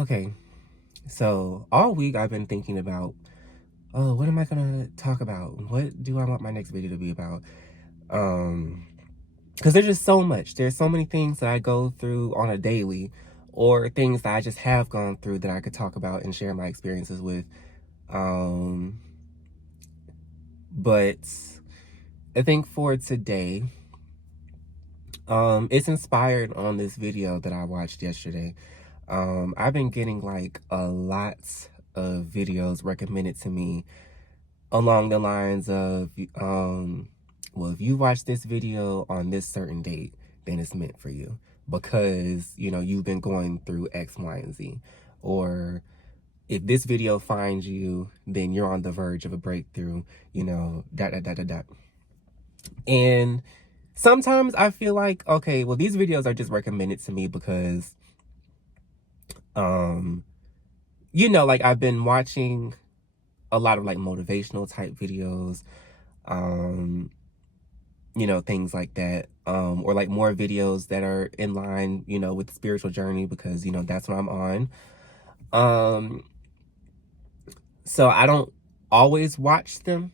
Okay, so all week I've been thinking about, oh, what am I gonna talk about? What do I want my next video to be about? Um, because there's just so much. There's so many things that I go through on a daily, or things that I just have gone through that I could talk about and share my experiences with. Um, but I think for today, it's inspired on this video that I watched yesterday. I've been getting like a lot of videos recommended to me along the lines of, well, if you watch this video on this certain date, then it's meant for you because, you've been going through X, Y, and Z. Or if this video finds you, then you're on the verge of a breakthrough, dot, dot, dot, dot, dot. And sometimes I feel like, okay, well, these videos are just recommended to me because, like I've been watching a lot of like motivational type videos, things like that, or like more videos that are in line, with the spiritual journey because, that's what I'm on. So I don't always watch them,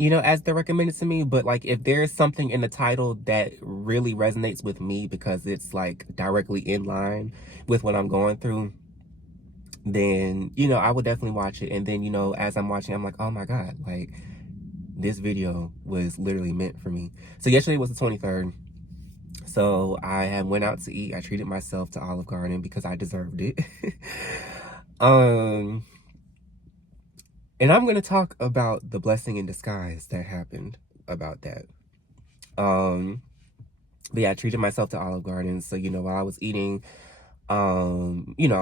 as they're recommended to me, but like if there's something in the title that really resonates with me because it's like directly in line with what I'm going through, then, I would definitely watch it. And then, as I'm watching, I'm like, oh my God, like this video was literally meant for me. So yesterday was the 23rd. So I had went out to eat. I treated myself to Olive Garden because I deserved it. And I'm going to talk about the blessing in disguise that happened about that. But yeah, I treated myself to Olive Garden. So, while I was eating, I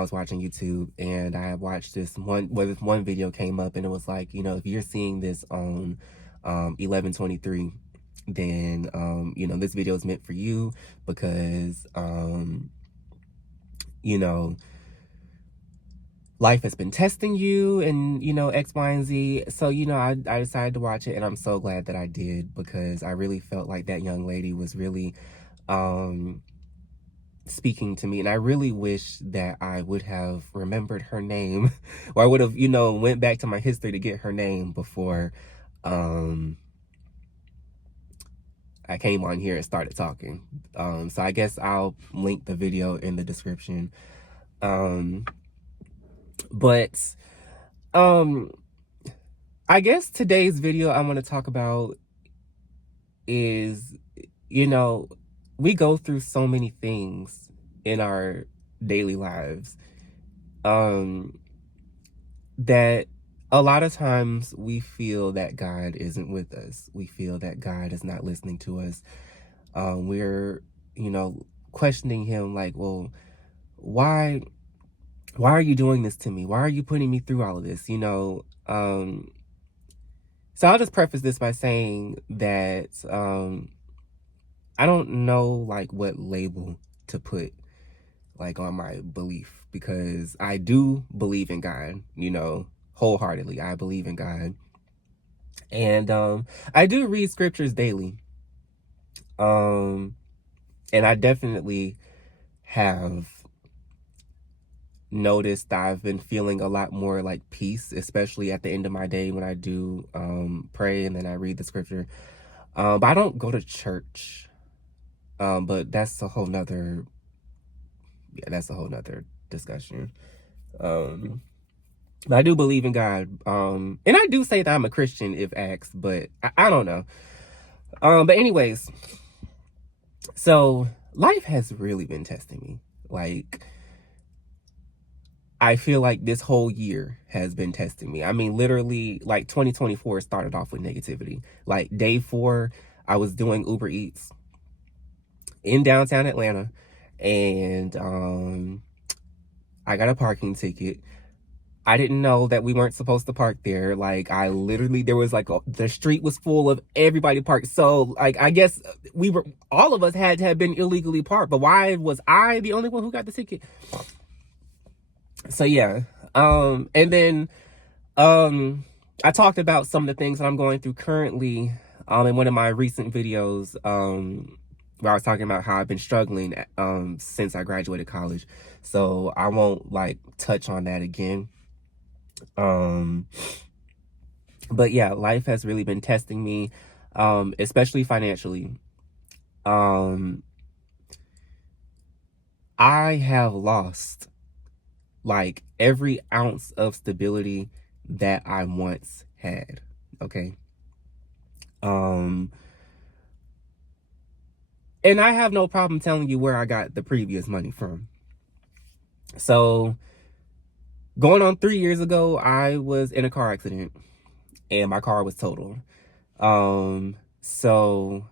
was watching YouTube and I watched this one video came up and it was like, if you're seeing this on 11/23, then this video is meant for you because life has been testing you and X, Y, and Z. So I decided to watch it and I'm so glad that I did because I really felt like that young lady was really speaking to me, and I really wish that I would have remembered her name or I would have went back to my history to get her name before I came on here and started talking. So I guess I'll link the video in the description. But I guess today's video I want to talk about is, we go through so many things in our daily lives that a lot of times we feel that God isn't with us. We feel that God is not listening to us. We're, questioning him like, well, why are you doing this to me? Why are you putting me through all of this? So I'll just preface this by saying that I don't know like what label to put like on my belief because I do believe in God, wholeheartedly. I believe in God. And I do read scriptures daily. And I definitely have noticed that I've been feeling a lot more like peace, especially at the end of my day when I do pray and then I read the scripture. But I don't go to church. But that's a whole nother discussion. But I do believe in God. And I do say that I'm a Christian if asked, but I don't know. But anyways, so life has really been testing me. Like, I feel like this whole year has been testing me. I mean, literally, like 2024 started off with negativity. Like day 4, I was doing Uber Eats in downtown Atlanta, and I got a parking ticket. I didn't know that we weren't supposed to park there. Like, I literally, there was like, the street was full of everybody parked. So, like, I guess all of us had to have been illegally parked. But why was I the only one who got the ticket? So, yeah. And then, I talked about some of the things that I'm going through currently, in one of my recent videos, where I was talking about how I've been struggling since I graduated college. So I won't like touch on that again. But yeah, life has really been testing me, especially financially. I have lost like every ounce of stability that I once had. Okay. And I have no problem telling you where I got the previous money from. So going on 3 years ago, I was in a car accident and my car was totaled. So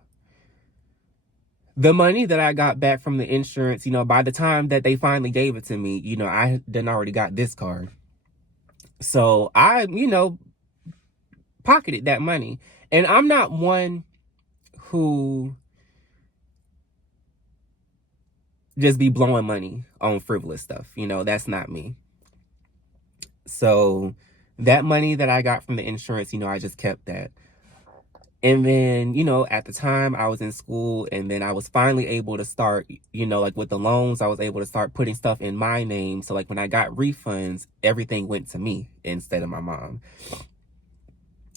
the money that I got back from the insurance, you know, by the time that they finally gave it to me, you know, I done already got this car. So I, you know, pocketed that money. And I'm not one who just be blowing money on frivolous stuff. You know, that's not me. So that money that I got from the insurance, you know, I just kept that. And then, you know, at the time I was in school, and then I was finally able to start, you know, like with the loans, I was able to start putting stuff in my name. So like when I got refunds, everything went to me instead of my mom.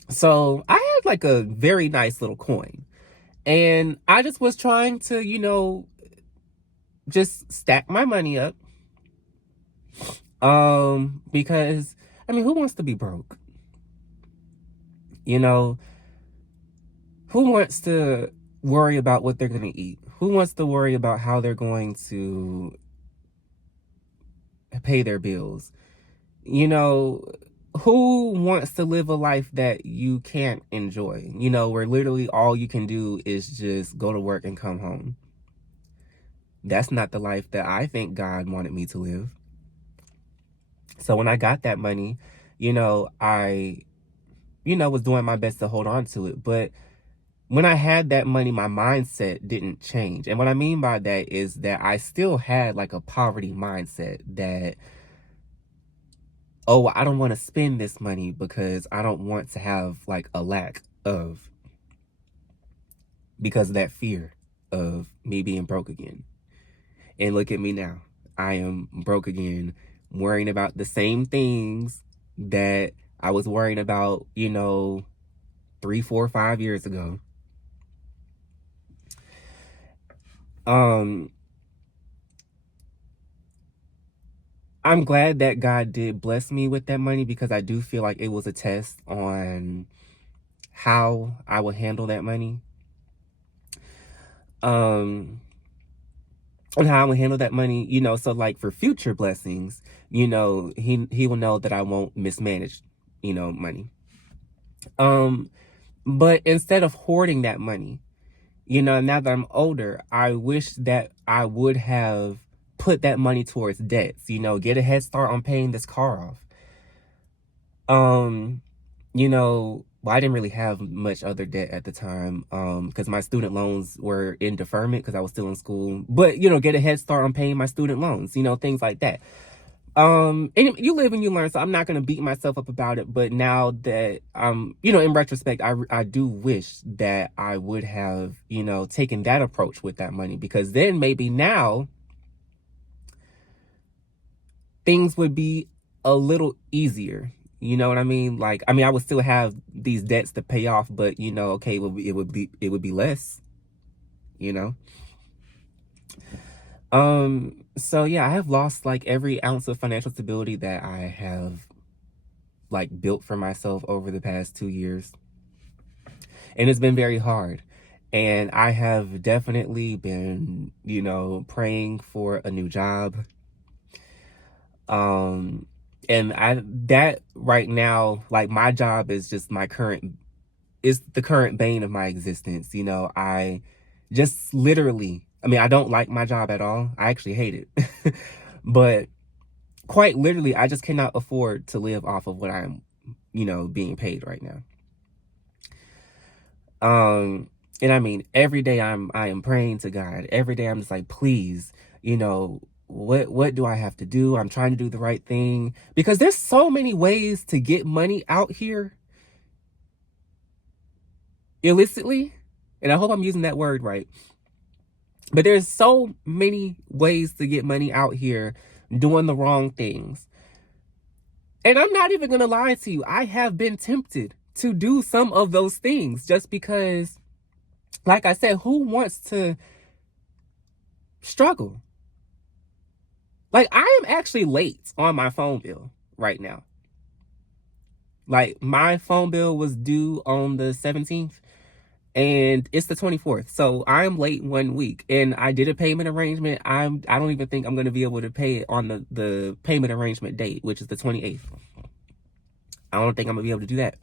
So I had like a very nice little coin, and I just was trying to, you know, just stack my money up. Because I mean, who wants to be broke? You know, who wants to worry about what they're going to eat? Who wants to worry about how they're going to pay their bills? You know, who wants to live a life that you can't enjoy? You know, where literally all you can do is just go to work and come home. That's not the life that I think God wanted me to live. So when I got that money, you know, I, you know, was doing my best to hold on to it. But when I had that money, my mindset didn't change. And what I mean by that is that I still had like a poverty mindset that, oh, I don't want to spend this money because I don't want to have like a lack of, because of that fear of me being broke again. And look at me now. I am broke again, worrying about the same things that I was worrying about, you know, 3, 4, 5 years ago. I'm glad that God did bless me with that money, because I do feel like it was a test on how I would handle that money. And how I would handle that money, you know, so like for future blessings, you know, he will know that I won't mismanage, you know, money. But instead of hoarding that money, you know, now that I'm older, I wish that I would have put that money towards debts, you know, get a head start on paying this car off. You know, well, I didn't really have much other debt at the time, because my student loans were in deferment because I was still in school. But, you know, get a head start on paying my student loans, you know, things like that. And you live and you learn, so I'm not going to beat myself up about it. But now that, you know, in retrospect, I do wish that I would have, you know, taken that approach with that money, because then maybe now things would be a little easier. You know what I mean? Like, I mean, I would still have these debts to pay off, but you know, okay, it would be less, you know? So yeah, I have lost like every ounce of financial stability that I have like built for myself over the past 2 years. And it's been very hard. And I have definitely been, you know, praying for a new job. And that right now, like my job is just is the current bane of my existence. You know, I just literally, I mean, I don't like my job at all. I actually hate it. But quite literally, I just cannot afford to live off of what I'm, you know, being paid right now. And I mean, every day I am praying to God. Every day I'm just like, please, you know, what do I have to do? I'm trying to do the right thing, because there's so many ways to get money out here illicitly. And I hope I'm using that word right. But there's so many ways to get money out here doing the wrong things. And I'm not even going to lie to you. I have been tempted to do some of those things just because, like I said, who wants to struggle? Like, I am actually late on my phone bill right now. Like, my phone bill was due on the 17th and it's the 24th. So I'm late 1 week and I did a payment arrangement. I don't even think I'm going to be able to pay it on the payment arrangement date, which is the 28th. I don't think I'm going to be able to do that.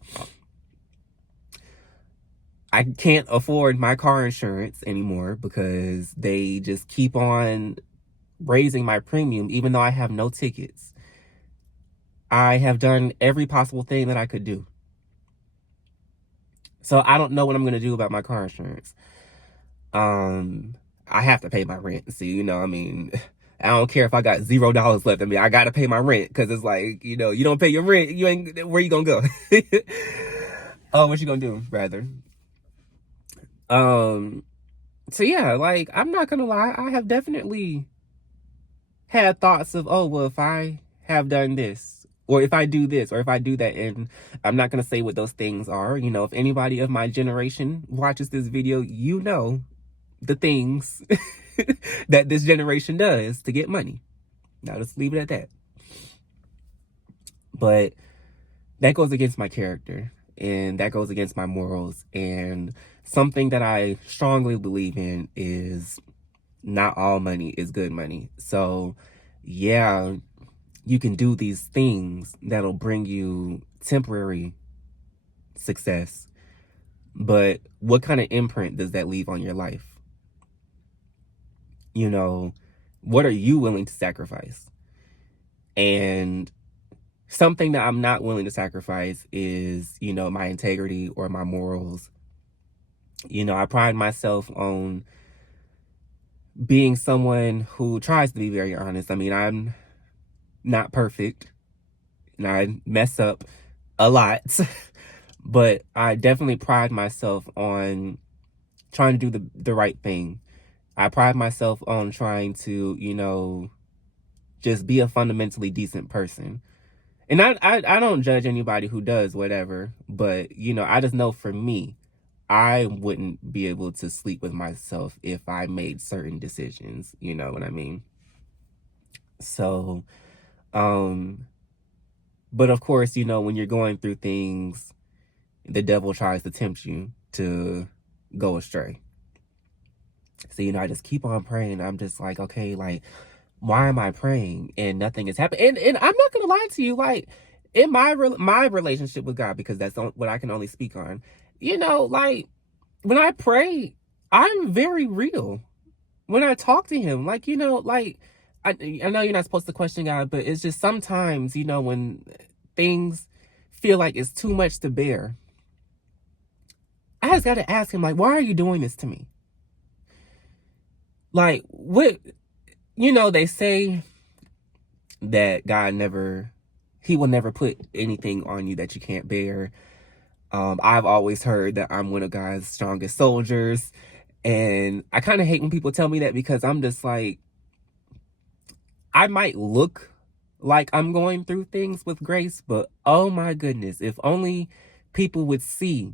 I can't afford my car insurance anymore because they just keep on raising my premium even though I have no tickets. I have done every possible thing that I could do. So I don't know what I'm going to do about my car insurance. I have to pay my rent. So, you know, I mean, I don't care if I got $0 left in me. I got to pay my rent because it's like, you know, you don't pay your rent, you ain't, where you going to go? Oh, what you going to do, rather? So yeah, like, I'm not going to lie. I have definitely had thoughts of, oh, well, if I have done this, or if I do this, or if I do that, and I'm not going to say what those things are. You know, if anybody of my generation watches this video, you know the things that this generation does to get money. Now, let's leave it at that. But that goes against my character, and that goes against my morals, and something that I strongly believe in is not all money is good money. So, yeah, you can do these things that'll bring you temporary success, but what kind of imprint does that leave on your life? You know, what are you willing to sacrifice? And something that I'm not willing to sacrifice is, you know, my integrity or my morals. You know, I pride myself on being someone who tries to be very honest. I mean, I'm not perfect and I mess up a lot, but I definitely pride myself on trying to do the right thing. I pride myself on trying to, you know, just be a fundamentally decent person. And I don't judge anybody who does whatever, but, you know, I just know for me, I wouldn't be able to sleep with myself if I made certain decisions, you know what I mean? So, but of course, you know, when you're going through things, the devil tries to tempt you to go astray. So, you know, I just keep on praying. I'm just like, okay, like, why am I praying and nothing is happening? And I'm not gonna lie to you, like, in my relationship with God, because that's what I can only speak on. You know, like, when I pray, I'm very real. When I talk to Him, like, you know, like, I know you're not supposed to question God, but it's just sometimes, you know, when things feel like it's too much to bear, I just got to ask Him, like, why are you doing this to me? Like, what, you know, they say that God He will never put anything on you that you can't bear. I've always heard that I'm one of God's strongest soldiers. And I kind of hate when people tell me that because I'm just like, I might look like I'm going through things with grace, but oh my goodness, if only people would see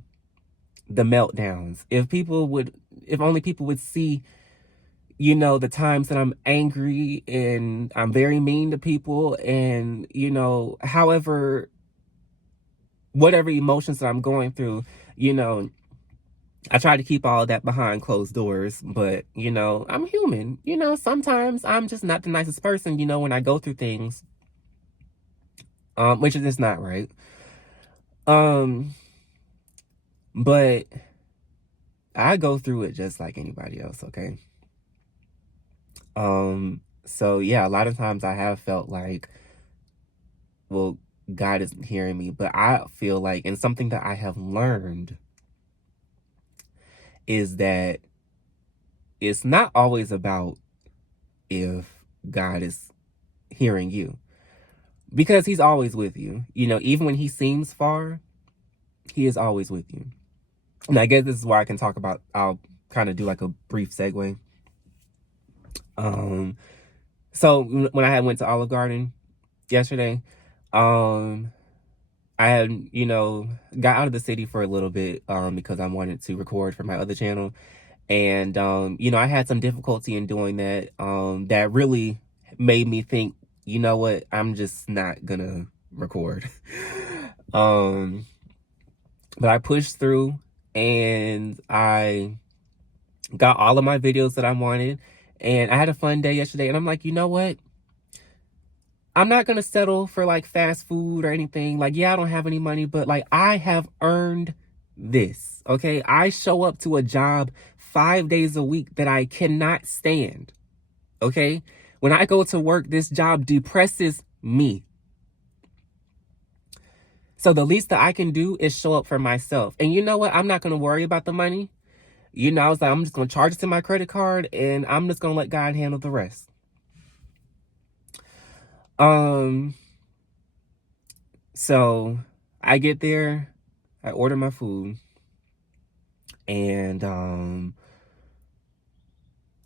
the meltdowns. If only people would see, you know, the times that I'm angry and I'm very mean to people, and, you know, whatever emotions that I'm going through, you know, I try to keep all of that behind closed doors, but, you know, I'm human. You know, sometimes I'm just not the nicest person, you know, when I go through things, which is just not right. But I go through it just like anybody else, okay? So yeah, a lot of times I have felt like, well, God isn't hearing me, but I feel like, and something that I have learned is that it's not always about if God is hearing you, because He's always with you. You know, even when He seems far, He is always with you. And I guess this is where I'll kind of do like a brief segue. So when I had went to Olive Garden yesterday, I had, got out of the city for a little bit, because I wanted to record for my other channel. And, I had some difficulty in doing that, that really made me think, you know what, I'm just not gonna record. But I pushed through and I got all of my videos that I wanted, and I had a fun day yesterday, and I'm like, you know what? I'm not going to settle for like fast food or anything. Like, yeah, I don't have any money, but like I have earned this. Okay. I show up to a job 5 days a week that I cannot stand. Okay. When I go to work, this job depresses me. So the least that I can do is show up for myself. And you know what? I'm not going to worry about the money. I was like, I'm just going to charge it to my credit card and I'm just going to let God handle the rest. So I get there, I order my food, and I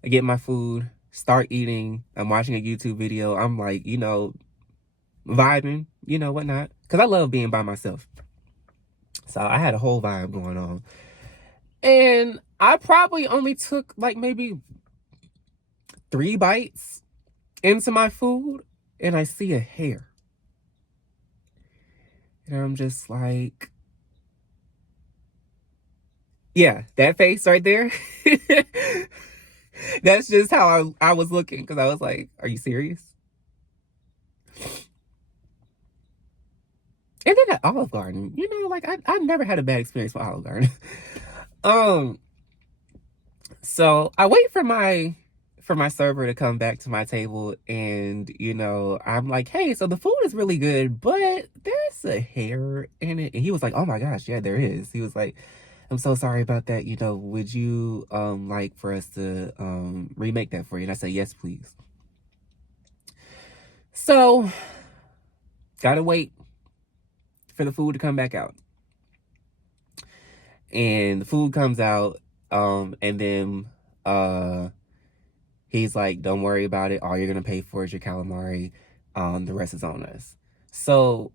get my food, start eating. I'm watching a YouTube video. I'm like, vibing, whatnot. Because I love being by myself. So I had a whole vibe going on. And I probably only took like maybe 3 bites into my food, and I see a hair. And I'm just like, yeah, that face right there. That's just how I was looking, because I was like, are you serious? And then at Olive Garden, like I've never had a bad experience with Olive Garden. So I wait for my server to come back to my table, and I'm like, hey, so the food is really good, but there's a hair in it. And he was like, oh my gosh, yeah, there is. He was like, I'm so sorry about that. Would you like for us to remake that for you? And I said, yes, please. So gotta wait for the food to come back out. And the food comes out, and then he's like, don't worry about it. All you're gonna pay for is your calamari. The rest is on us. So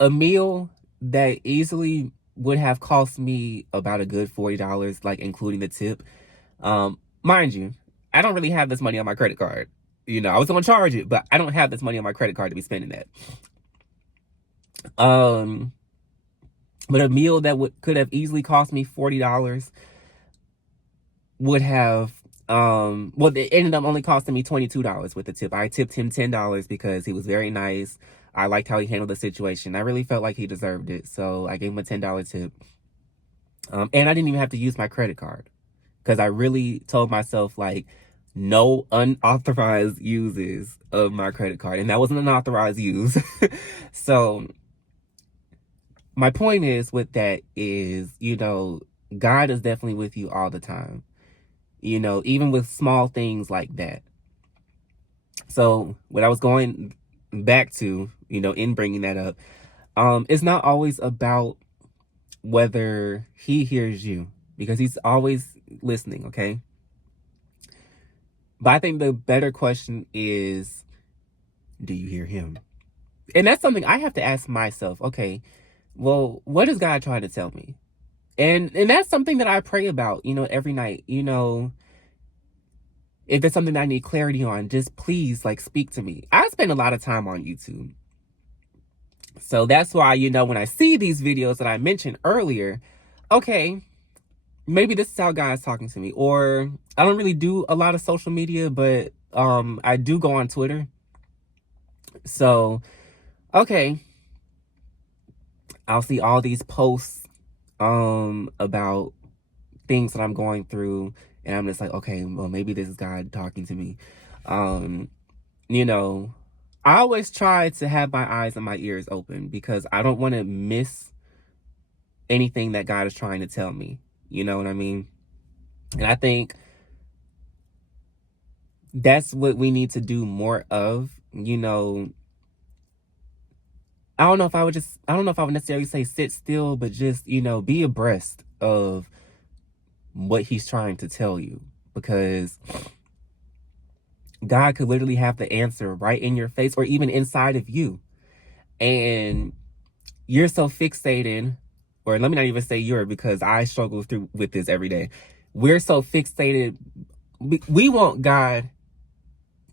a meal that easily would have cost me about a good $40, like including the tip. Mind you, I don't really have this money on my credit card. I was gonna charge it, but I don't have this money on my credit card to be spending that. But a meal that could have easily cost me $40 would have, well, it ended up only costing me $22 with the tip. I tipped him $10 because he was very nice. I liked how he handled the situation. I really felt like he deserved it. So I gave him a $10 tip. And I didn't even have to use my credit card, because I really told myself, like, no unauthorized uses of my credit card. And that wasn't an authorized use. So my point is with that is, God is definitely with you all the time, even with small things like that. So what I was going back to, in bringing that up, it's not always about whether he hears you, because he's always listening, okay? But I think the better question is, do you hear him? And that's something I have to ask myself. Okay, well, what is God trying to tell me? And that's something that I pray about, every night. If there's something that I need clarity on, just please, like, speak to me. I spend a lot of time on YouTube. So that's why, when I see these videos that I mentioned earlier, okay, maybe this is how God's talking to me. Or I don't really do a lot of social media, but I do go on Twitter. So, okay, I'll see all these posts about things that I'm going through, and I'm just like, okay, well, maybe this is God talking to me. I always try to have my eyes and my ears open, because I don't want to miss anything that God is trying to tell me. You know what I mean? And I think that's what we need to do more of. I don't know if I would necessarily say sit still, but just, be abreast of what he's trying to tell you. Because God could literally have the answer right in your face or even inside of you. And you're so fixated, or let me not even say you're, because I struggle through with this every day. We're so fixated. We want God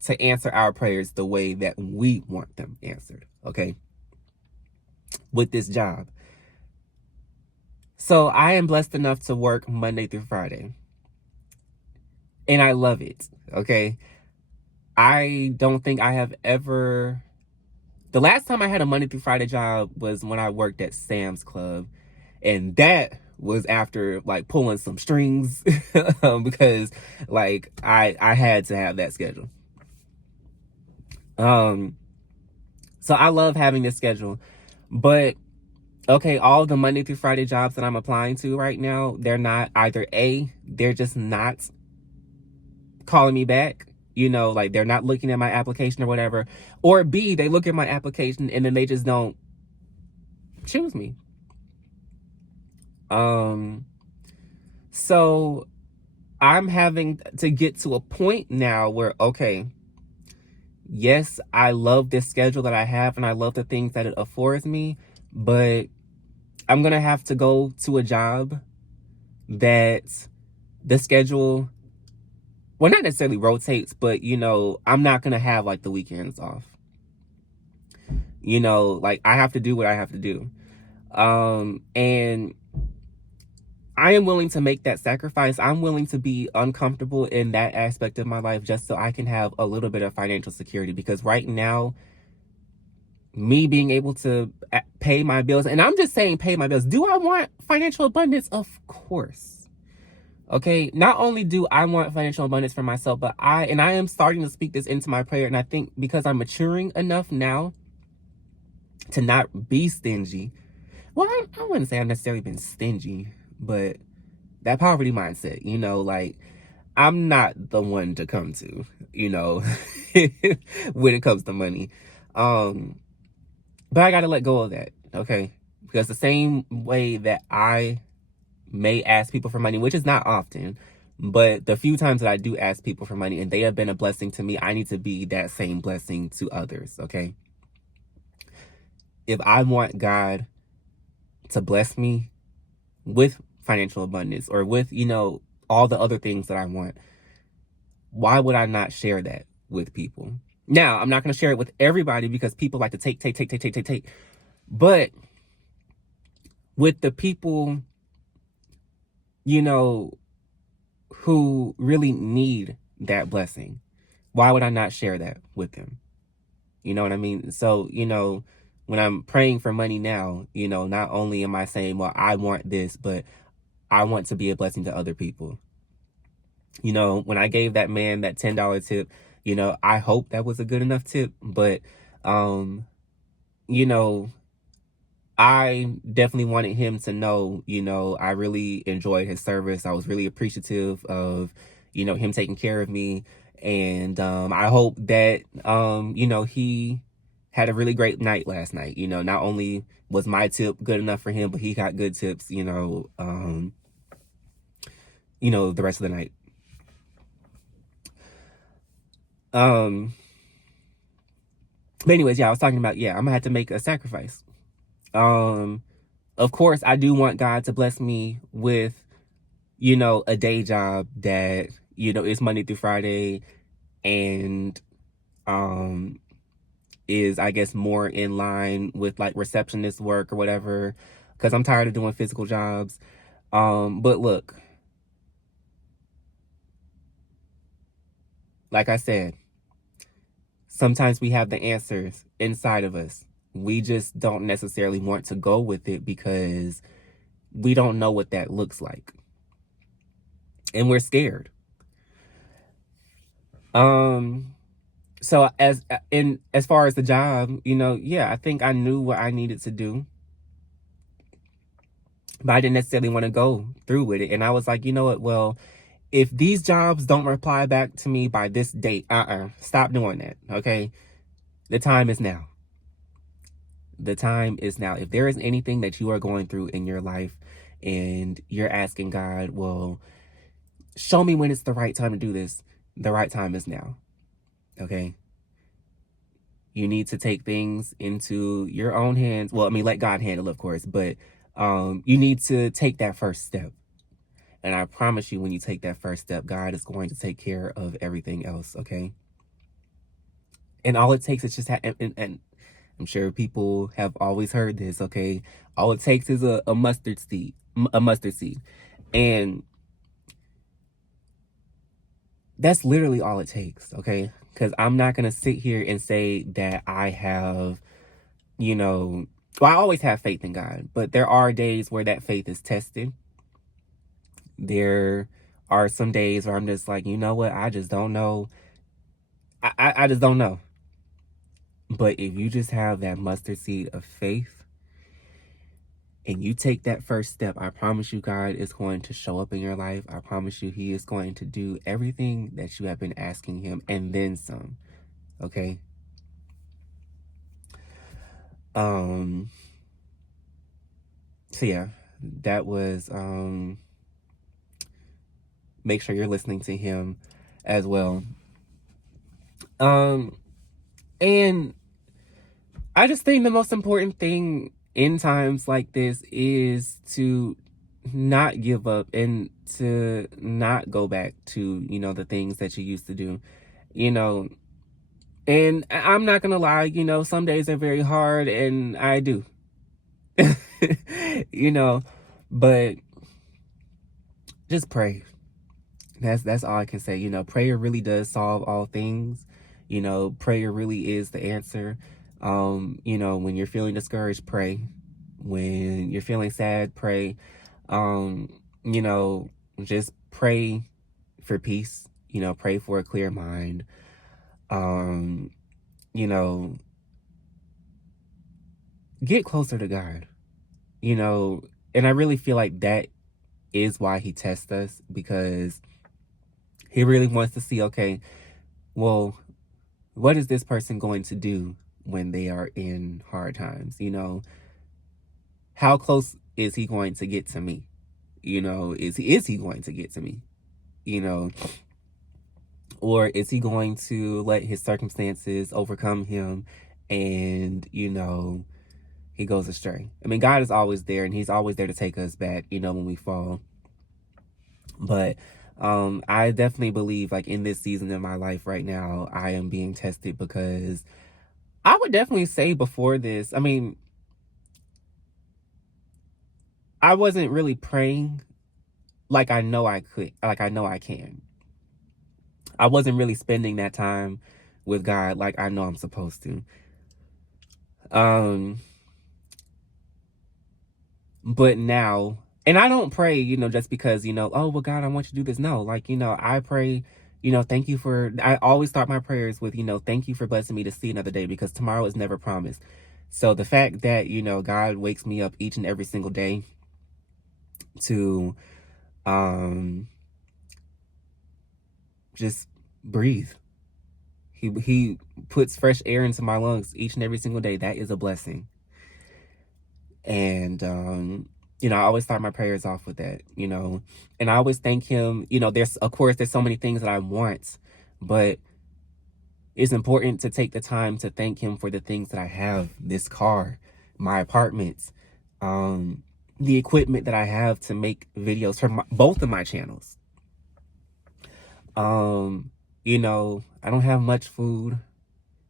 to answer our prayers the way that we want them answered, okay? With this job. So I am blessed enough to work Monday through Friday. And I love it, okay? I don't think I have ever... The last time I had a Monday through Friday job was when I worked at Sam's Club. And that was after like pulling some strings because like I had to have that schedule. So I love having this schedule. But okay, all the Monday through Friday jobs that I'm applying to right now, they're not either A, they're just not calling me back. You know, like they're not looking at my application or whatever. Or B, they look at my application and then they just don't choose me. So I'm having to get to a point now where, okay, yes, I love this schedule that I have and I love the things that it affords me, but I'm going to have to go to a job that the schedule, well, not necessarily rotates, but, you know, I'm not going to have like the weekends off. You know, like I have to do what I have to do. And I am willing to make that sacrifice. I'm willing to be uncomfortable in that aspect of my life just so I can have a little bit of financial security. Because right now, me being able to pay my bills, and I'm just saying pay my bills. Do I want financial abundance? Of course. Okay, not only do I want financial abundance for myself, but I am starting to speak this into my prayer. And I think because I'm maturing enough now to not be stingy. Well, I wouldn't say I've necessarily been stingy, but that poverty mindset, you know, like I'm not the one to come to, you know, when it comes to money. But I got to let go of that, okay? Because the same way that I may ask people for money, which is not often, but the few times that I do ask people for money and they have been a blessing to me, I need to be that same blessing to others, okay? If I want God to bless me with financial abundance or with, you know, all the other things that I want, why would I not share that with people? Now, I'm not going to share it with everybody because people like to take. But with the people, you know, who really need that blessing, why would I not share that with them? You know what I mean? So, you know, when I'm praying for money now, you know, not only am I saying, well, I want this, but I want to be a blessing to other people. You know, when I gave that man that $10 tip, you know, I hope that was a good enough tip, but, you know, I definitely wanted him to know, you know, I really enjoyed his service. I was really appreciative of, you know, him taking care of me. And I hope that, you know, he had a really great night last night. You know, not only was my tip good enough for him, but he got good tips, you know, the rest of the night. But anyways, yeah, I was talking about, I'm gonna have to make a sacrifice. Of course, I do want God to bless me with, you know, a day job that, you know, is Monday through Friday and, is, I guess, more in line with like receptionist work or whatever, because I'm tired of doing physical jobs. But look, like I said, sometimes we have the answers inside of us. We just don't necessarily want to go with it because we don't know what that looks like. And we're scared. So as far as the job, you know, I think I knew what I needed to do, but I didn't necessarily want to go through with it. And I was like, you know what? Well, if these jobs don't reply back to me by this date, stop doing that. Okay. The time is now. The time is now. If there is anything that you are going through in your life and you're asking God, well, show me when it's the right time to do this, the right time is now. Okay. You need to take things into your own hands. Well, I mean, let God handle, of course, but you need to take that first step. And I promise you, when you take that first step, God is going to take care of everything else. Okay. And all it takes is just, and I'm sure people have always heard this. Okay. All it takes is a mustard seed, a mustard seed. And that's literally all it takes. Okay. Because I'm not going to sit here and say that I have, well, I always have faith in God, but there are days where that faith is tested. There are some days where I'm just like, you know what? I just don't know. I just don't know. But if you just have that mustard seed of faith and you take that first step, I promise you, God is going to show up in your life. I promise you, He is going to do everything that you have been asking Him and then some. Okay? So yeah, that was make sure you're listening to Him as well. And I just think the most important thing in times like this is to not give up and to not go back to, the things that you used to do, and I'm not going to lie, some days are very hard and I do, but just pray. That's all I can say. Prayer really does solve all things. Prayer really is the answer. When you're feeling discouraged, pray. When you're feeling sad, pray. Just pray for peace. Pray for a clear mind. Get closer to God. And I really feel like that is why He tests us, because He really wants to see, okay, well, what is this person going to do when they are in hard times? How close is he going to get to me? Is he going to get to me? Or is he going to let his circumstances overcome him and, he goes astray? I mean, God is always there and He's always there to take us back, when we fall. But I definitely believe, like, in this season of my life right now, I am being tested, because I would definitely say before this, I mean, I wasn't really praying like I know I could, like I know I can. I wasn't really spending that time with God like I know I'm supposed to. But now, and I don't pray, just because, oh, well, God, I want you to do this. No, like, I pray, thank you for, I always start my prayers with, thank you for blessing me to see another day, because tomorrow is never promised. So the fact that, God wakes me up each and every single day to just breathe. He puts fresh air into my lungs each and every single day. That is a blessing. And I always start my prayers off with that, and I always thank Him. There's so many things that I want, but it's important to take the time to thank Him for the things that I have: this car, my apartments, the equipment that I have to make videos for both of my channels. I don't have much food,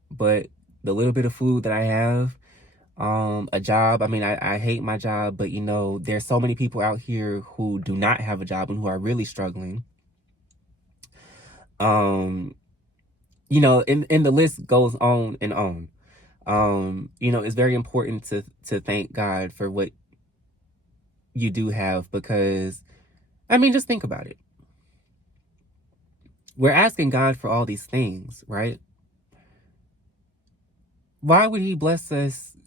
but the little bit of food that I have, a job. I mean, I hate my job, but there's so many people out here who do not have a job and who are really struggling. And the list goes on and on. It's very important to thank God for what you do have, because, I mean, just think about it. We're asking God for all these things, right? Why would He bless us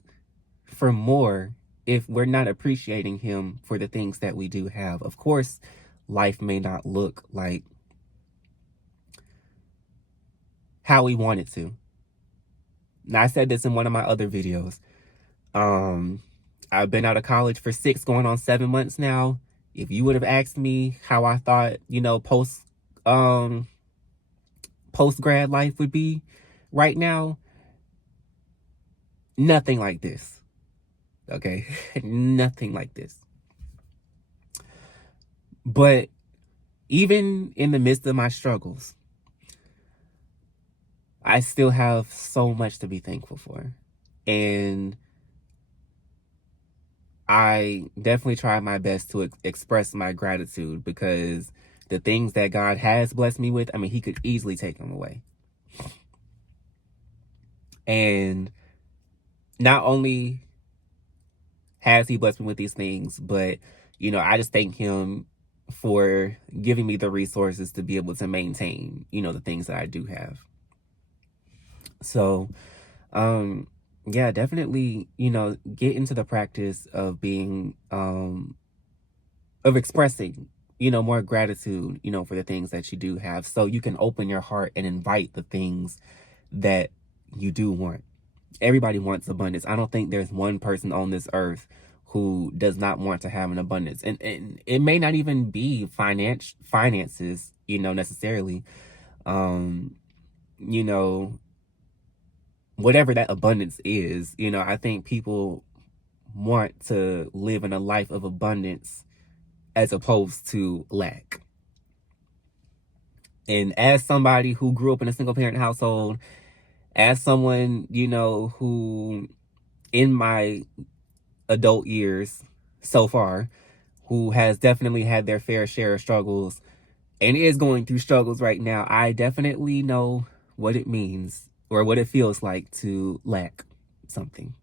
for more if we're not appreciating Him for the things that we do have? Of course, life may not look like how we want it to. Now, I said this in one of my other videos. I've been out of college for 6 going on 7 months now. If you would have asked me how I thought, post post-grad life would be right now, nothing like this. Okay? Nothing like this. But even in the midst of my struggles, I still have so much to be thankful for. And I definitely try my best to express my gratitude, because the things that God has blessed me with, I mean, he could easily take them away. And not only has he blessed me with these things, but, you know, I just thank him for giving me the resources to be able to maintain, you know, the things that I do have. So, yeah, definitely, you know, get into the practice of being, of expressing, you know, more gratitude, you know, for the things that you do have, so you can open your heart and invite the things that you do want. Everybody wants abundance. I don't think there's one person on this earth who does not want to have an abundance. And it may not even be finances, you know, necessarily. You know, whatever that abundance is, you know, I think people want to live in a life of abundance as opposed to lack. And as somebody who grew up in a single parent household, as someone, you know, who in my adult years so far, who has definitely had their fair share of struggles and is going through struggles right now, I definitely know what it means, or what it feels like, to lack something.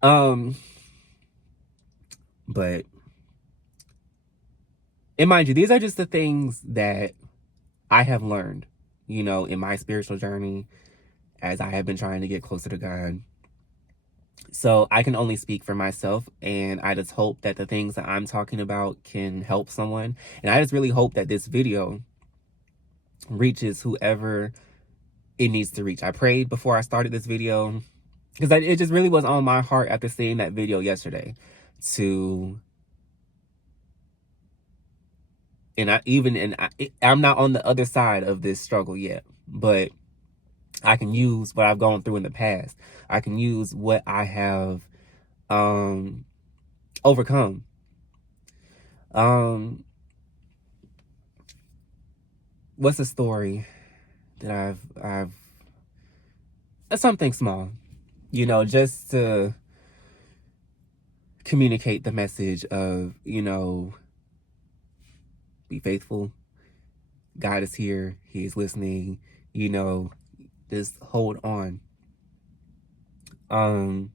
But, and mind you, these are just the things that I have learned, you know, in my spiritual journey, as I have been trying to get closer to God. So I can only speak for myself, and I just hope that the things that I'm talking about can help someone. And I just really hope that this video reaches whoever it needs to reach. I prayed before I started this video, because it just really was on my heart after seeing that video yesterday, to, and I'm not on the other side of this struggle yet, but I can use what I've gone through in the past. I can use what I have overcome. What's a story that I've something small, you know, just to communicate the message of, you know, be faithful. God is here. He is listening. You know, just hold on. I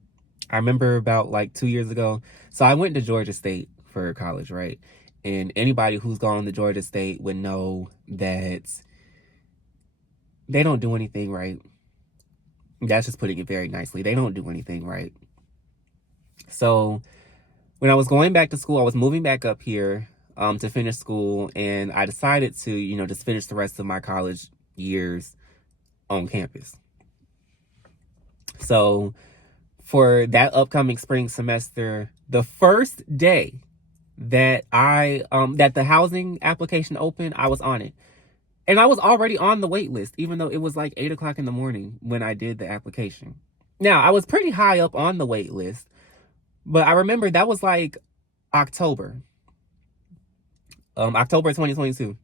remember about like 2 years ago. So I went to Georgia State for college, right? And anybody who's gone to Georgia State would know that they don't do anything right. That's just putting it very nicely. They don't do anything right. So when I was going back to school, I was moving back up here to finish school, and I decided to, you know, just finish the rest of my college years on campus. So for that upcoming spring semester, the first day that that the housing application opened, I was on it. And I was already on the wait list, even though it was like 8 o'clock in the morning when I did the application. Now, I was pretty high up on the wait list, but I remember that was like October. October 2022.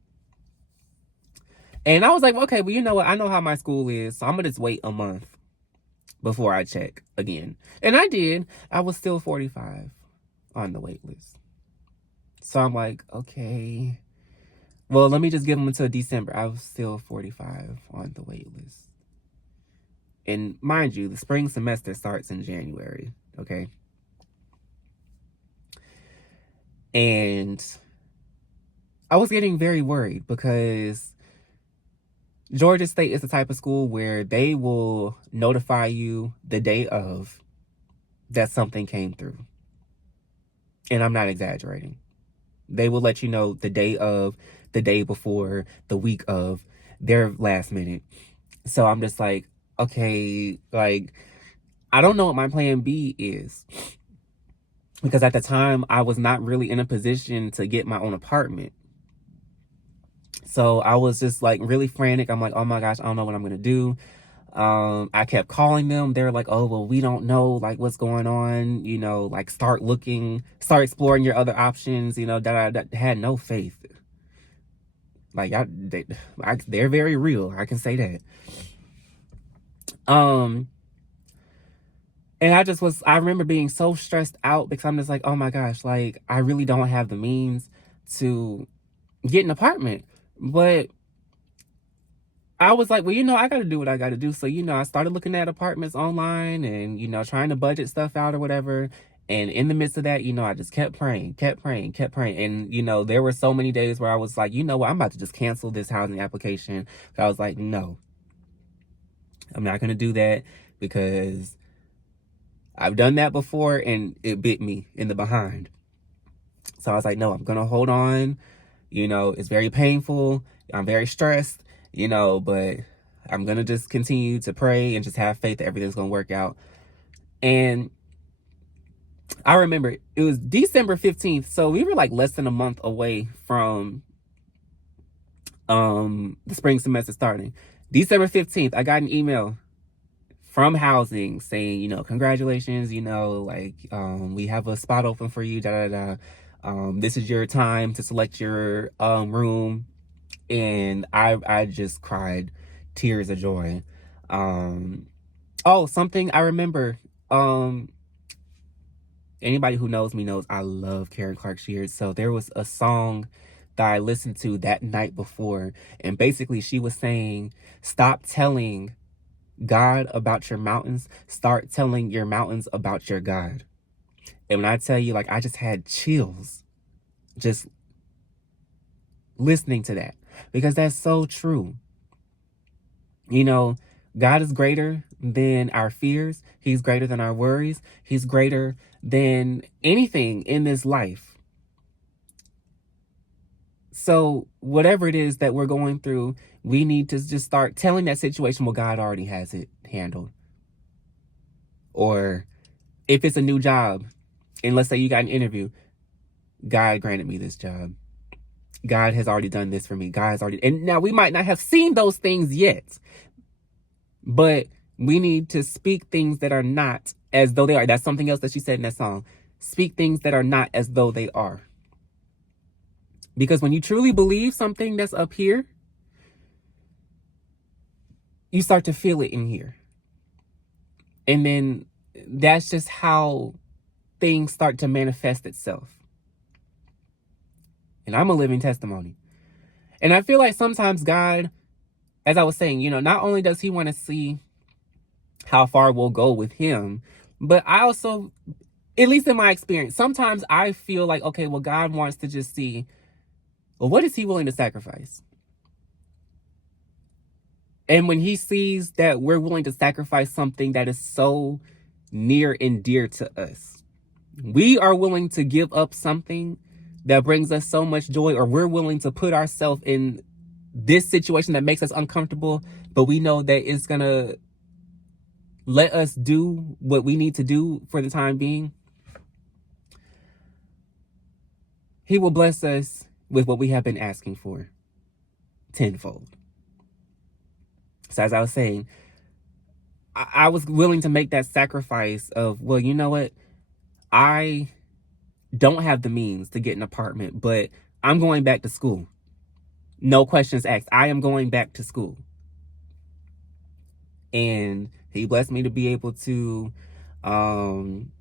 And I was like, okay, well, you know what? I know how my school is, so I'm gonna just wait a month before I check again. And I did. I was still 45 on the wait list. So I'm like, okay, well, let me just give them until December. I was still 45 on the wait list. And mind you, the spring semester starts in January, okay? And I was getting very worried, because Georgia State is the type of school where they will notify you the day of that something came through. And I'm not exaggerating. They will let you know the day of, the day before, the week of, their last minute. So I'm just like, okay, like, I don't know what my plan B is. Because at the time, I was not really in a position to get my own apartment. So I was just like really frantic. I'm like, oh my gosh, I don't know what I'm gonna do. I kept calling them. They're like, oh, well, we don't know like what's going on, like start exploring your other options, that I had no faith. Like they're very real. I can say that. And I remember being so stressed out because I'm just like, oh my gosh, like I really don't have the means to get an apartment. But I was like, well, I got to do what I got to do. So, I started looking at apartments online and, trying to budget stuff out or whatever. And in the midst of that, I just kept praying. And, there were so many days where I was like, you know what, I'm about to just cancel this housing application. But I was like, no, I'm not going to do that because I've done that before and it bit me in the behind. So I was like, no, I'm going to hold on. It's very painful. I'm very stressed, but I'm going to just continue to pray and just have faith that everything's going to work out. And I remember it was December 15th. So we were like less than a month away from the spring semester starting. December 15th, I got an email from housing saying, congratulations, we have a spot open for you, this is your time to select your room. And I just cried tears of joy. Something I remember, anybody who knows me knows I love Karen Clark Sheard. So there was a song that I listened to that night before, and basically she was saying, stop telling God about your mountains, start telling your mountains about your God. And when I tell you, like, I just had chills just listening to that, because that's so true. God is greater than our fears. He's greater than our worries. He's greater than anything in this life. So whatever it is that we're going through, we need to just start telling that situation, well, God already has it handled. Or if it's a new job, and let's say you got an interview, God granted me this job. God has already done this for me. And now we might not have seen those things yet, but we need to speak things that are not as though they are. That's something else that she said in that song. Speak things that are not as though they are. Because when you truly believe something that's up here, you start to feel it in here. And then that's just how things start to manifest itself. And I'm a living testimony. And I feel like sometimes God, as I was saying, not only does he want to see how far we'll go with him, but I also, at least in my experience, sometimes I feel like, okay, well, God wants to just see, well, what is he willing to sacrifice? And when he sees that we're willing to sacrifice something that is so near and dear to us, we are willing to give up something that brings us so much joy, or we're willing to put ourselves in this situation that makes us uncomfortable, but we know that it's going to let us do what we need to do for the time being. He will bless us with what we have been asking for tenfold. So as I was saying, I was willing to make that sacrifice of, well, you know what? I don't have the means to get an apartment, but I'm going back to school. No questions asked. I am going back to school. And he blessed me to be able to find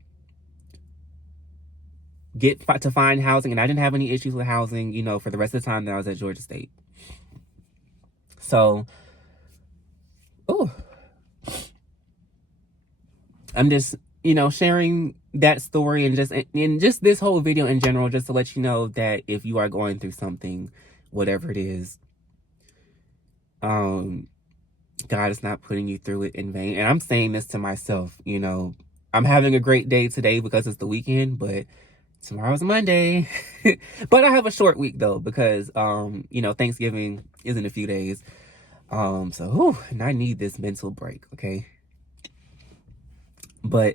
housing. And I didn't have any issues with housing, for the rest of the time that I was at Georgia State. So, I'm just, sharing that story and just this whole video in general, just to let you know that if you are going through something, whatever it is, God is not putting you through it in vain. And I'm saying this to myself, I'm having a great day today because it's the weekend, but tomorrow's Monday. But I have a short week though, because, Thanksgiving is in a few days. And I need this mental break. Okay. But,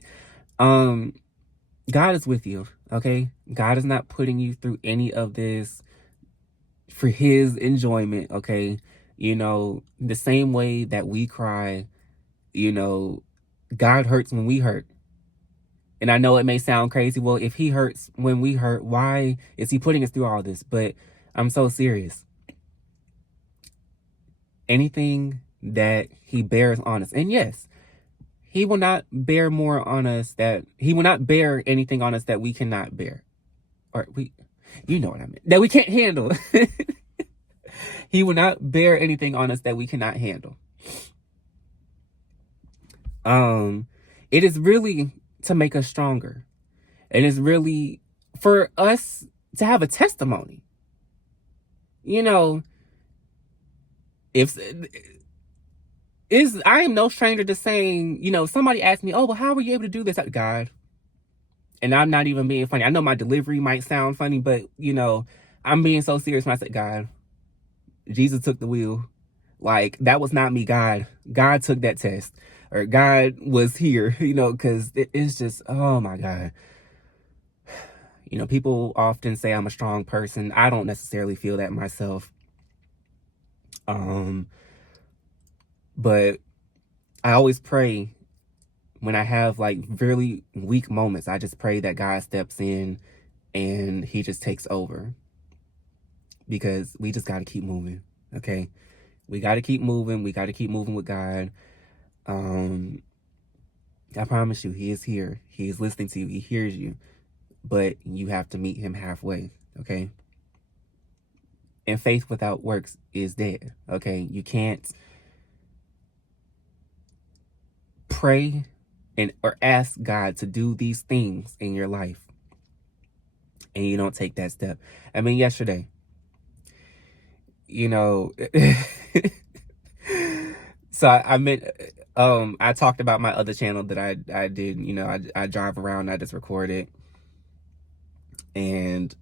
God is with you. Okay. God is not putting you through any of this for his enjoyment, okay? You know, the same way that we cry, you know, God hurts when we hurt. And I know it may sound crazy. Well, if he hurts when we hurt, why is he putting us through all this? But I'm so serious. Anything that he bears on us, and yes, he will not bear more on us he will not bear anything on us that we cannot bear. Or you know what I mean, that we can't handle. He will not bear anything on us that we cannot handle. It is really to make us stronger. And it's really for us to have a testimony. You know, I am no stranger to saying, you know, somebody asked me, oh, well, how were you able to do this? God. And I'm not even being funny. I know my delivery might sound funny, but, you know, I'm being so serious when I said, God, Jesus took the wheel. Like, that was not me, God. God took that test. Or God was here, you know, because it's just, oh, my God. You know, people often say I'm a strong person. I don't necessarily feel that myself. But I always pray when I have like really weak moments. I just pray that God steps in and he just takes over, because we just got to keep moving. Okay. We got to keep moving. We got to keep moving with God. I promise you, he is here. He is listening to you. He hears you, but you have to meet him halfway. Okay. And faith without works is dead. Okay. You can't pray or ask God to do these things in your life and you don't take that step. I mean, yesterday, you know, so I meant, I talked about my other channel that I did, you know, I drive around, I just record it. And,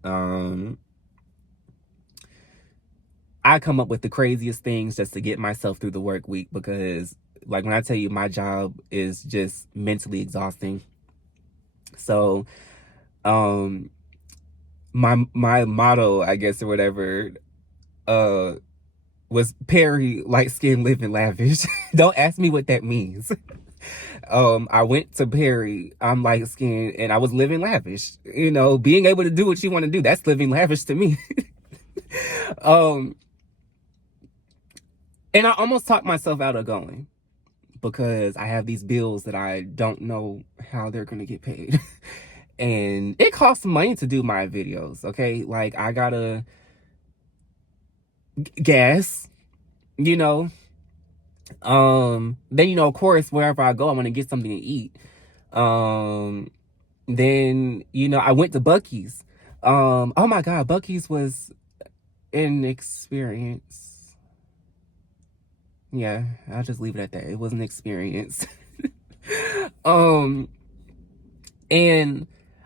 I come up with the craziest things just to get myself through the work week, because like when I tell you my job is just mentally exhausting. So, my motto, I guess, or whatever, was Perry, light skin, living lavish. Don't ask me what that means. I went to Perry, I'm light skinned, and I was living lavish. You know, being able to do what you want to do, that's living lavish to me. And I almost talked myself out of going, because I have these bills that I don't know how they're going to get paid. And it costs money to do my videos, okay? Like, I gotta gas, you know. Then, you know, of course, wherever I go, I'm gonna get something to eat. Then, you know, I went to Buc-ee's. Oh my God, Buc-ee's was an experience. Yeah, I'll just leave it at that. It was an experience. And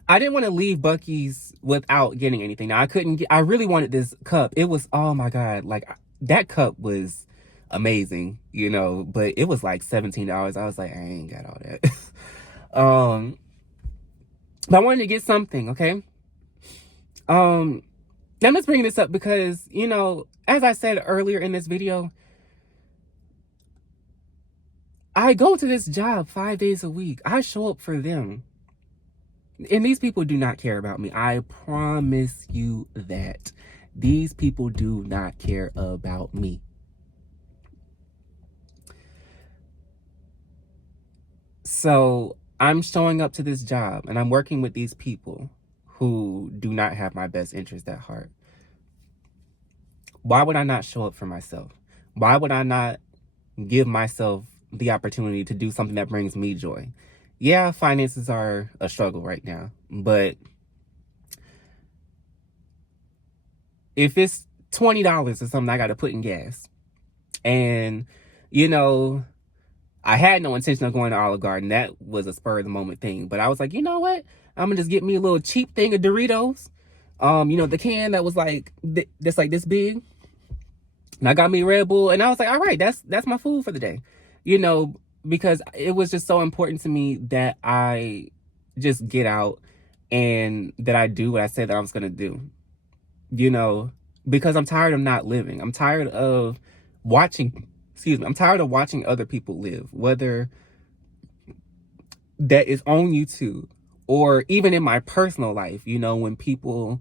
I didn't want to leave Buc-ee's without getting anything. Now, I really wanted this cup. It was, oh my God, like, that cup was amazing, you know, but it was like $17. I was like, I ain't got all that. But I wanted to get something, okay? I'm just bringing this up because, you know, as I said earlier in this video, I go to this job 5 days a week. I show up for them. And these people do not care about me. I promise you that. These people do not care about me. So I'm showing up to this job and I'm working with these people who do not have my best interest at heart. Why would I not show up for myself? Why would I not give myself the opportunity to do something that brings me joy? Yeah, finances are a struggle right now, but if it's $20 or something I got to put in gas, and, you know, I had no intention of going to Olive Garden. That was a spur of the moment thing. But I was like, you know what? I'm going to just get me a little cheap thing of Doritos. You know, the can that was like, that's like this big. And I got me Red Bull. And I was like, all right, that's my food for the day. You know, because it was just so important to me that I just get out and that I do what I said that I was going to do. You know, because I'm tired of not living. I'm tired of watching, excuse me, I'm tired of watching other people live, whether that is on YouTube or even in my personal life, you know, when people,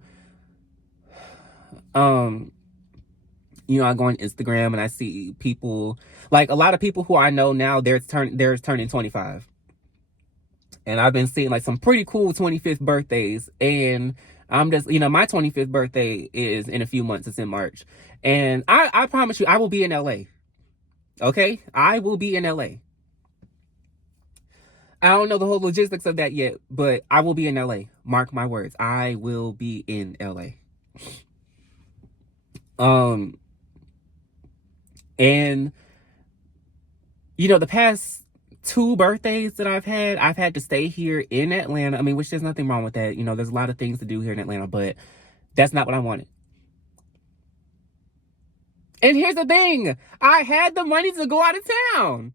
you know, I go on Instagram and I see people, like a lot of people who I know now, they're turning 25. And I've been seeing like some pretty cool 25th birthdays. And I'm just, you know, my 25th birthday is in a few months. It's in March. And I promise you, I will be in LA. Okay? I will be in LA. I don't know the whole logistics of that yet, but I will be in LA. Mark my words. I will be in LA. And you know, the past 2 birthdays that I've had to stay here in Atlanta. I mean, which there's nothing wrong with that. You know, there's a lot of things to do here in Atlanta, but that's not what I wanted. And here's the thing. I had the money to go out of town.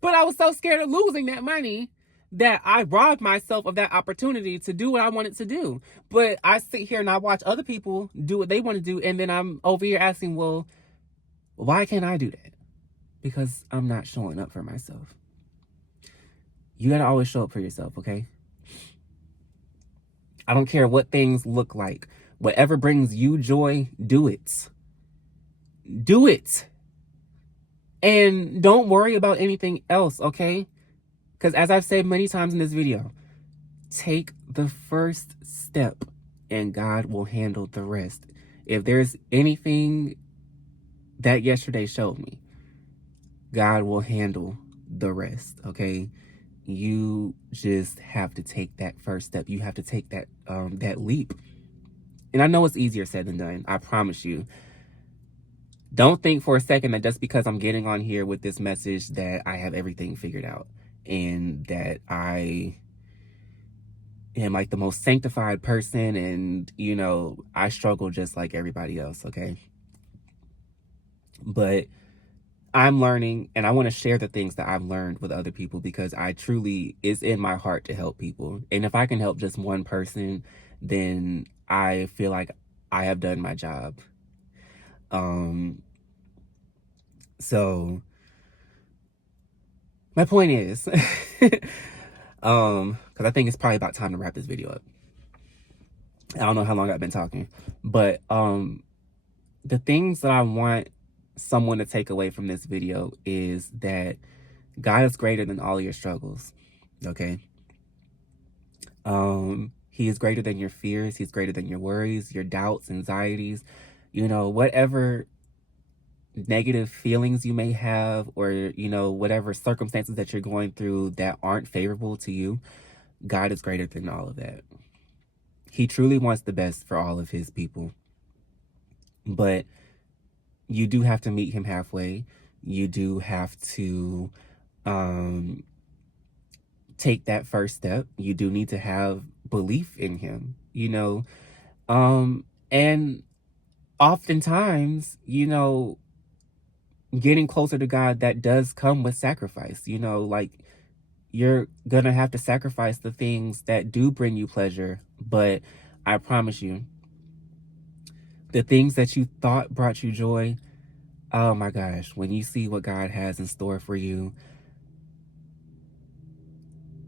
But I was so scared of losing that money that I robbed myself of that opportunity to do what I wanted to do. But I sit here and I watch other people do what they want to do. And then I'm over here asking, well, why can't I do that? Because I'm not showing up for myself. You got to always show up for yourself, okay? I don't care what things look like. Whatever brings you joy, do it. Do it. And don't worry about anything else, okay? Because as I've said many times in this video, take the first step and God will handle the rest. If there's anything that yesterday showed me, God will handle the rest, okay? You just have to take that first step. You have to take that that leap. And I know it's easier said than done. I promise you. Don't think for a second that just because I'm getting on here with this message that I have everything figured out and that I am like the most sanctified person and, you know, I struggle just like everybody else, okay? But I'm learning and I want to share the things that I've learned with other people because I truly, it's in my heart to help people. And if I can help just one person, then I feel like I have done my job. So my point is, because I think it's probably about time to wrap this video up. I don't know how long I've been talking, but the things that I want someone to take away from this video is that God is greater than all your struggles, okay? He is greater than your fears. He's greater than your worries, your doubts, anxieties, you know, whatever negative feelings you may have or, you know, whatever circumstances that you're going through that aren't favorable to you, God is greater than all of that. He truly wants the best for all of his people. But you do have to meet him halfway. You do have to take that first step. You do need to have belief in him, you know. And oftentimes, you know, getting closer to God, that does come with sacrifice, you know, like you're gonna have to sacrifice the things that do bring you pleasure. But I promise you, the things that you thought brought you joy, oh my gosh, when you see what God has in store for you,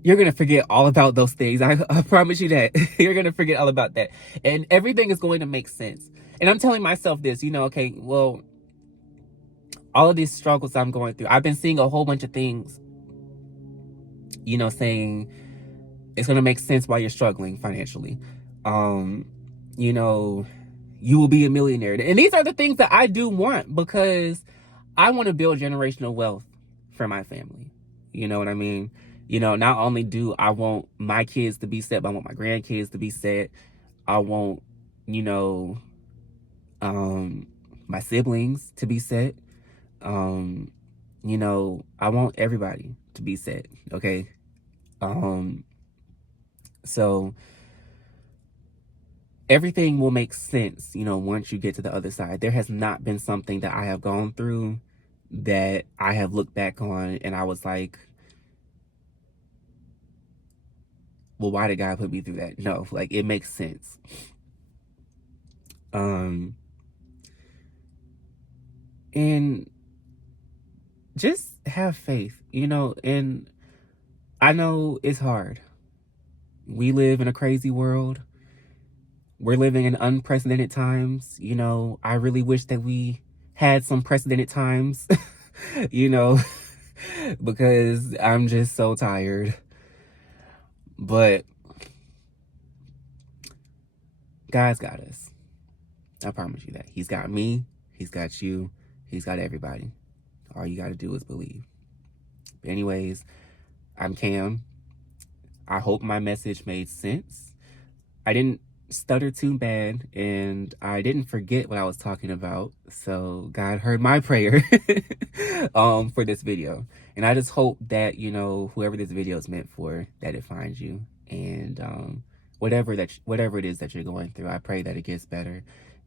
you're going to forget all about those things. I promise you that. You're going to forget all about that. And everything is going to make sense. And I'm telling myself this, you know, okay, well, all of these struggles I'm going through, I've been seeing a whole bunch of things, you know, saying it's going to make sense while you're struggling financially. You know, you will be a millionaire. And these are the things that I do want because I want to build generational wealth for my family. You know what I mean? You know, not only do I want my kids to be set, but I want my grandkids to be set. I want, you know, my siblings to be set. You know, I want everybody to be set, okay? So everything will make sense, you know, once you get to the other side. There has not been something that I have gone through that I have looked back on and I was like, well, why did God put me through that? No, like, it makes sense. And just have faith, and I know it's hard. We live in a crazy world. We're living in unprecedented times. I really wish that we had some precedented times, you know, because I'm just so tired. But God's got us. I promise you that. He's got me. He's got you. He's got everybody. All you got to do is believe. But anyways, I'm Cam. I hope my message made sense. I didn't stutter too bad, and I didn't forget what I was talking about. So God heard my prayer for this video. And I just hope that, whoever this video is meant for, that it finds you. And whatever it is that you're going through, I pray that it gets better.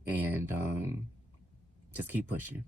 And just keep pushing.